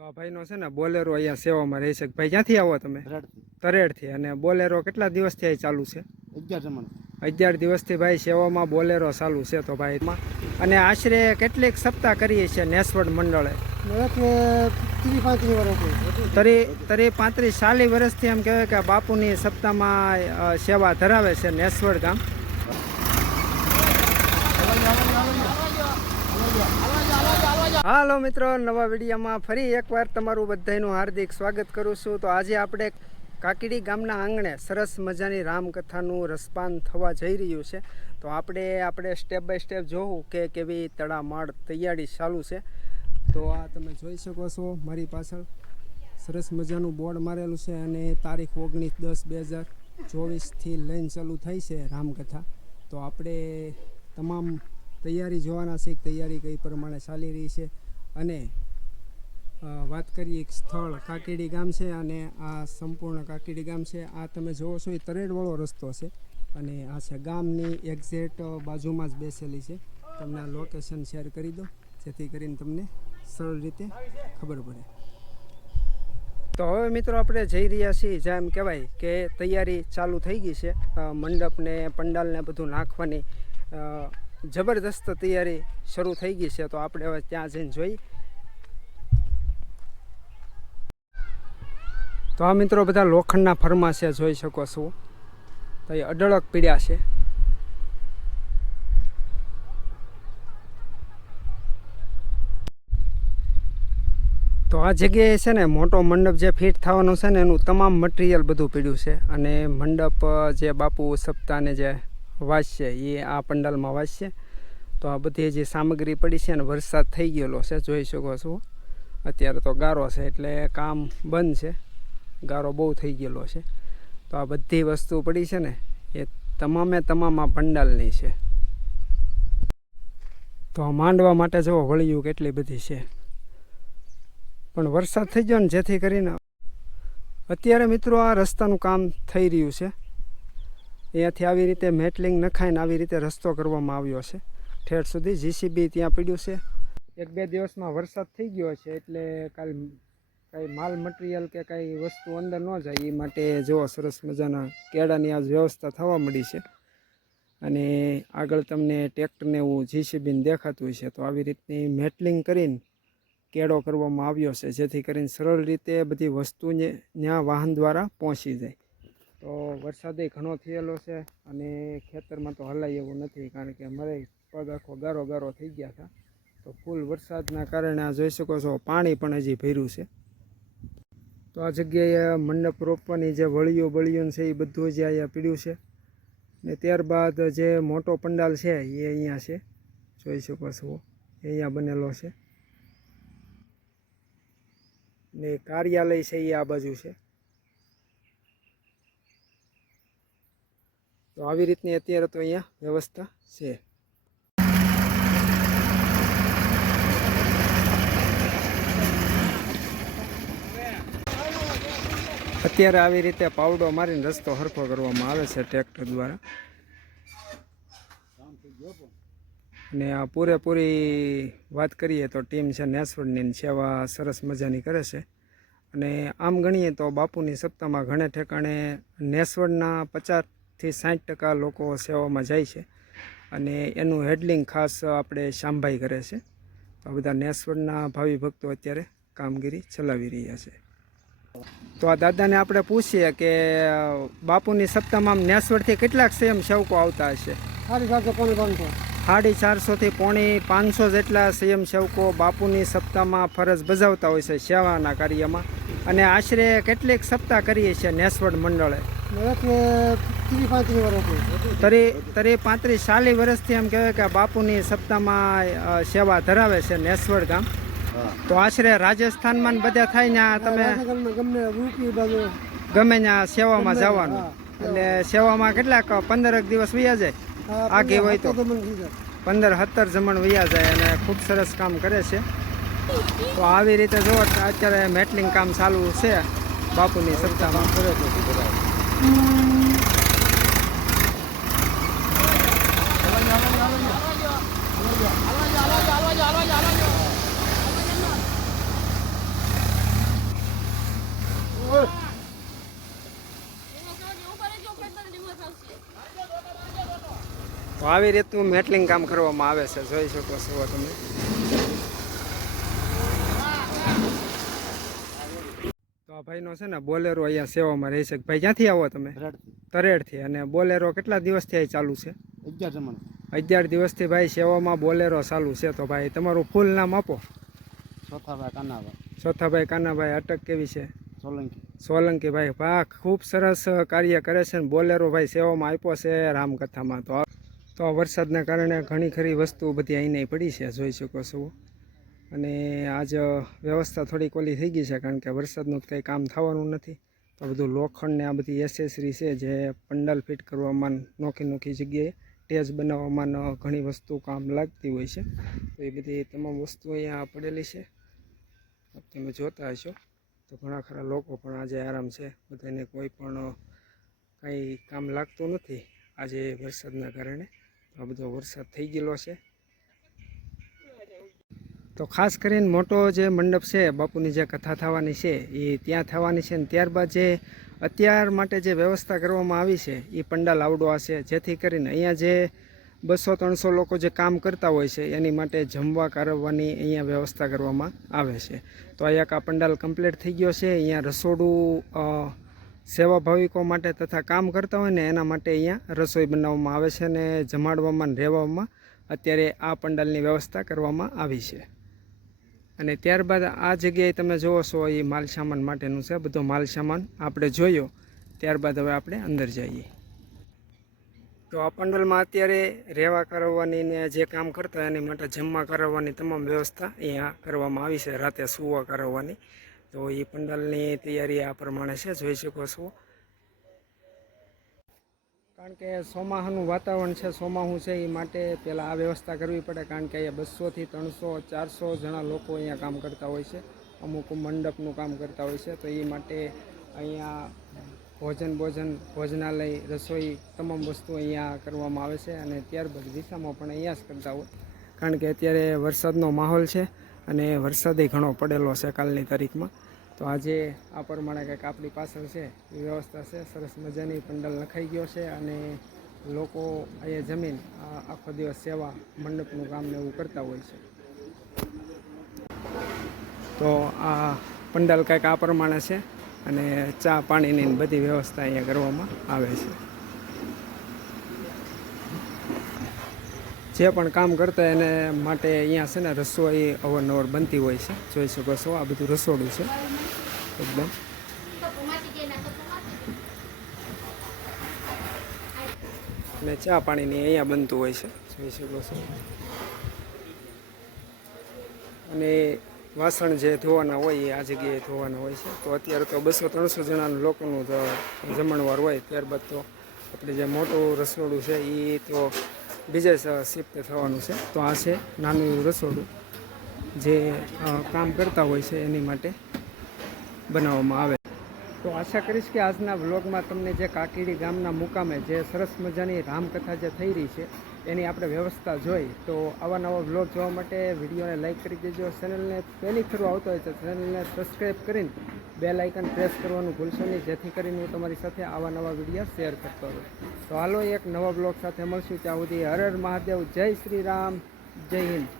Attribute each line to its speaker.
Speaker 1: તો આ ભાઈનો છે ને બોલેરો અહીંયા સેવામાં રહી છે. ભાઈ ક્યાંથી આવો તમે? તરેડથી. અને બોલેરો કેટલા દિવસથી અહીં ચાલુ છે?
Speaker 2: અગિયાર
Speaker 1: દિવસથી ભાઈ સેવામાં બોલેરો ચાલુ છે તો ભાઈ અને આશરે કેટલીક સપ્તાહ કરીએ છીએ નેસવડ મંડળે. તરી તરી પાંત્રીસ ચાલીસ વર્ષથી એમ કહેવાય કે બાપુની સપ્તાહમાં સેવા ધરાવે છે નેસવડ ગામ. હાલો મિત્રો, નવા વિડીયોમાં ફરી એકવાર તમારું બધાનું હાર્દિક સ્વાગત કરું છું. તો આજે આપણે કાકીડી ગામના આંગણે સરસ મજાની રામકથાનું રસપાન થવા જઈ રહ્યું છે. તો આપણે આપણે સ્ટેપ બાય સ્ટેપ જોવું કે કેવી તળામાળ તૈયારી ચાલુ છે. તો આ તમે જોઈ શકો છો મારી પાછળ. સરસ મજાનું બોર્ડ મારેલું છે અને તારીખ ઓગણીસ દસ બે હજાર ચોવીસથી લઈને ચાલુ થઈ છે રામકથા. તો આપણે તમામ તૈયારી જોવાના છે તૈયારી કઈ પ્રમાણે ચાલી રહી છે. અને વાત કરીએ એક સ્થળ, કાકીડી ગામ છે અને આ સંપૂર્ણ કાકીડી ગામ છે. આ તમે જોવો છો એ તરેડવાળો રસ્તો છે અને આ છે ગામની એક્ઝેક્ટ બાજુમાં જ બેસેલી છે. તમને આ લોકેશન શેર કરી દો જેથી કરીને તમને સરળ રીતે ખબર પડે. તો હવે મિત્રો આપણે જઈ રહ્યા છીએ, જેમ કહેવાય કે તૈયારી ચાલુ થઈ ગઈ છે. મંડપને, પંડાલને બધું નાખવાની જબરદસ્ત તૈયારી શરૂ થઈ ગઈ છે, તો આપણે હવે ત્યાં જઈને જોઈ. તો આ મિત્રો બધા લોખંડના ફરમા છે, જોઈ શકો છો. તો એ અડળક પીડ્યા છે. તો આ જગ્યાએ છે ને મોટો મંડપ જે ફિટ થવાનો છે ને, એનું તમામ મટીરિયલ બધું પીડ્યું છે. અને મંડપ જે બાપુ સપ્તાહને જે વાંચશે એ આ પંડાલમાં વાંચશે તો આ બધી જે સામગ્રી પડી છે ને વરસાદ થઈ ગયેલો છે, જોઈ શકો છો. અત્યારે તો ગારો છે, એટલે કામ બંધ છે. ગારો બહુ થઈ ગયેલો છે. તો આ બધી વસ્તુ પડી છે ને, એ તમામે તમામ આ પંડાલની છે. તો માંડવા માટે જવો વળિયું કેટલી બધી છે. પણ વરસાદ થઈ ગયો ને, જેથી કરીને અત્યારે મિત્રો આ રસ્તાનું કામ થઈ રહ્યું છે. અહીંયાથી આવી રીતે મેટલિંગ નખાઈને આવી રીતે રસ્તો કરવામાં આવ્યો છે. ઠેર સુધી જીસીબી ત્યાં પડ્યું છે. એક બે દિવસમાં વરસાદ થઈ ગયો છે એટલે કાલ કાંઈ માલ મટીરિયલ કે કાંઈ વસ્તુ અંદર ન જાય એ માટે જોવો સરસ મજાના કેળાની આ વ્યવસ્થા થવા મળી છે. અને આગળ તમને ટ્રેક્ટરને એવું જીસીબીને દેખાતું છે તો આવી રીતની મેટલિંગ કરીને કેળો કરવામાં આવ્યો છે, જેથી કરીને સરળ રીતે બધી વસ્તુને ત્યાં વાહન દ્વારા પહોંચી જાય. તો વરસાદે ઘણો થયેલો છે અને ખેતરમાં તો હલાય એવું નથી, કારણ કે મારે પગ આખો ગારો ગારો થઈ ગયા હતા. તો ફૂલ વરસાદના કારણે આ જોઈ શકો છો, પાણી પણ હજી ભર્યું છે. તો આ જગ્યાએ મંડપ રોપવાની જે વળીઓ બળીઓ છે એ બધું જ અહીંયા પીડ્યું છે. ને ત્યારબાદ જે મોટો પંડાલ છે એ અહીંયા છે. જોઈ શકો છો, એ અહીંયા બનેલો છે. ને કાર્યાલય છે એ આ બાજુ છે. તો આવી રીતની અત્યારે તો અહીંયા વ્યવસ્થા છે. અત્યારે આવી રીતે પાવડો મારીને રસ્તો હરખો કરવામાં આવે છે ટ્રેક્ટર દ્વારા. ને આ પૂરેપૂરી વાત કરીએ તો ટીમ છે નેસવડની સેવા સરસ મજાની કરે છે. અને આમ ગણીએ તો બાપુની સપ્તાહમાં ઘણે ઠેકાણે નેસવડના પચાસથી સાઠ ટકા લોકો સેવામાં જાય છે. અને એનું હેડલિંગ ખાસ આપણે શામભાઈ કરે છે. તો આ બધા નેસવડના ભાવિ ભક્તો અત્યારે કામગીરી ચલાવી રહ્યા છે. તો આ દાદાને આપણે પૂછીએ કે બાપુની સપ્તાહમાં નેસવડથી કેટલાક સેમ સેવકો આવતા હશે?
Speaker 2: સાડી
Speaker 1: ચારસોથી પોણી પાંચસો જેટલા સંયમ સેવકો બાપુની સપ્તાહમાં ફરજ બજાવતા હોય છે સેવાના કાર્યમાં. અને આશરે કેટલીક સપ્તાહ કરીએ છીએ નેસવડ મંડળે? તરી તરી પાંત્રીસ ચાલીસ વર્ષથી એમ કહેવાય કે બાપુની સપ્તાહમાં સેવા ધરાવે છે નેસવડ ગામ. તો આશરે રાજસ્થાનમાં ને બધા થાય ને તમે
Speaker 2: ગમે
Speaker 1: ત્યાં સેવામાં જવાનું. એટલે સેવામાં કેટલાક પંદરક દિવસ વયા જાય? આગે હોય તો. પંદર સત્તર જમણ વયા જાય અને ખૂબ સરસ કામ કરે છે. તો આવી રીતે જો અત્યારે મેટલિંગ કામ ચાલુ છે બાપુની સપ્તાહમાં. તો આવી રીતનું મેટલિંગ કામ કરવામાં આવે છે. જોઈ શકો છો તમે. ભાઈનો છે ને બોલેરો અહીંયા સેવામાં રહી છે. ભાઈ ક્યાંથી આવો તમે? તરેડથી. અને બોલેરો કેટલા દિવસથી અહીં ચાલુ છે?
Speaker 2: અગિયાર જમણ
Speaker 1: અગિયાર દિવસથી ભાઈ સેવામાં બોલેરો ચાલુ છે. તો ભાઈ તમારું ફૂલ નામ આપો.
Speaker 2: ચોથાભાઈ કાનાભાઈ.
Speaker 1: ચોથાભાઈ કાનાભાઈ અટક કેવી છે?
Speaker 2: સોલંકી.
Speaker 1: સોલંકી ભાઈ વાહ ખૂબ સરસ કાર્ય કરે છે ને બોલેરો ભાઈ સેવામાં આપ્યો છે રામકથામાં. તો તો વરસાદના કારણે ઘણી ખરી વસ્તુ બધી અહીંને પડી છે જોઈ શકો છો. અને આજ વ્યવસ્થા થોડીક ઓલી થઈ ગઈ છે કારણ કે વરસાદનું કંઈ કામ થવાનું નથી. તો બધું લોખંડ ને આ બધી એસેસરી છે જે પંડાલ ફિટ કરવામાં નોખી નોખી જગ્યાએ ટેજ બનાવવામાં ઘણી વસ્તુ કામ લાગતી હોય છે. તો એ બધી તમામ વસ્તુ અહીંયા પડેલી છે. તમે જોતા હશો. તો ઘણા ખરા લોકો પણ આજે આરામ છે. બધાને કોઈ પણ કંઈ કામ લાગતું નથી આજે વરસાદના કારણે. આ બધો વરસાદ થઈ ગયેલો છે. તો ખાસ કરીને મોટો જે મંડપ છે, બાપુની જે કથા થવાની છે, એ ત્યાં થવાની છે ને ત્યારબાદ જે અત્યાર માટે જે વ્યવસ્થા કરવામાં આવી છે, એ પંડાલ આવડો હશે જેથી કરીને અહીંયા જે બસો ત્રણસો લોકો જે કામ કરતા હોય છે, એની માટે જમવા કારવવાની અહીંયા વ્યવસ્થા કરવામાં આવે છે. તો અહીંયા આ પંડાલ કમ્પ્લીટ થઈ ગયો છે. અહીંયા રસોડું સેવા ભાવિકો માટે તથા કામ કરતા હોય ને એના માટે અહીંયા રસોઈ બનાવવામાં આવે છે અને જમાડવામાં રહેવામાં અત્યારે આ પંડાલની વ્યવસ્થા કરવામાં આવી છે. અને ત્યારબાદ આ જગ્યાએ તમે જુઓ છો, એ માલ સામાન માટેનું છે. બધો માલ સામાન આપણે જોયો. ત્યારબાદ હવે આપણે અંદર જઈએ. તો આ પંડલમાં અત્યારે રહેવા કરાવવાની ને જે કામ કરતા એની માટે જમવા કરાવવાની તમામ વ્યવસ્થા અહીંયા કરવામાં આવી છે. રાતે સુવા કરાવવાની તો એ પંડાલની તૈયારી આ પ્રમાણે છે. જોઈ શકો છો. કારણ કે ચોમાહાનું વાતાવરણ છે, ચોમાહું છે, એ માટે પહેલાં આ વ્યવસ્થા કરવી પડે, કારણ કે અહીંયા બસોથી ત્રણસો, ચારસો જણા લોકો અહીંયા કામ કરતા હોય છે. અમુક મંડપનું કામ કરતા હોય છે, તો એ માટે અહીંયા ભોજન ભોજન ભોજનાલય, રસોઈ તમામ વસ્તુ અહીંયા કરવામાં આવે છે અને ત્યારબાદ દિશામાં પણ અહીંયા જ કરતા હોય. કારણ કે અત્યારે વરસાદનો માહોલ છે અને વરસાદે ઘણો પડેલો છે કાલની તારીખમાં. તો આજે આ પ્રમાણે કંઈક આપણી પાછળ છે એ વ્યવસ્થા છે. સરસ મજાની પંડલ નખાઈ ગયો છે અને લોકો અહીંયા જમીન આખો દિવસ સેવા મંડપનું કામ ને એવું કરતા હોય છે. તો આ પંડાલ કંઈક આ પ્રમાણે છે અને ચા પાણીની બધી વ્યવસ્થા અહીંયા કરવામાં આવે છે. જે પણ કામ કરતા એને માટે અહીંયા છે ને રસોઈ અવારનવાર બનતી હોય છે. જોઈ શકો છો, આ બધું રસોડું છે. એકદમ. અને ચા પાણીની અહીંયા બનતું હોય છે. જોઈ શકો છો. અને વાસણ જે ધોવાના હોય એ આ જગ્યાએ ધોવાના હોય છે. તો અત્યારે તો બસો ત્રણસો જણાનું લોકોનું તો જમણવાર હોય. ત્યારબાદ તો આપણે જે મોટું રસોડું છે એ તો બીજે શિફ્ટ થવાનું છે. તો આ છે નાનું રસોડું. જે કામ કરતા હોય છે એની માટે. બનાવવામાં આવે. તો આશા કરીશ કે આજના વ્લોગમાં તમને જે કાકીડી ગામના મુકામે જે સરસ મજાની રામકથા જે થઈ રહી છે, એની આપણે વ્યવસ્થા જોઈ. તો આવા નવા વ્લોગ જોવા માટે વિડીયોને લાઇક કરી દેજો, ચેનલને પહેલી ફેરું આવતો હોય તો ચેનલને સબસ્ક્રાઈબ કરીને બે લાઇકન પ્રેસ કરવાનું ભૂલશો નહીં, જેથી કરીને હું તમારી સાથે આવા નવા વીડિયો શેર કરતો રહું. તો હાલો એક નવા બ્લોગ સાથે મળશું ત્યાં સુધી. હર હર મહાદેવ, જય શ્રી રામ, જય હિન્દ.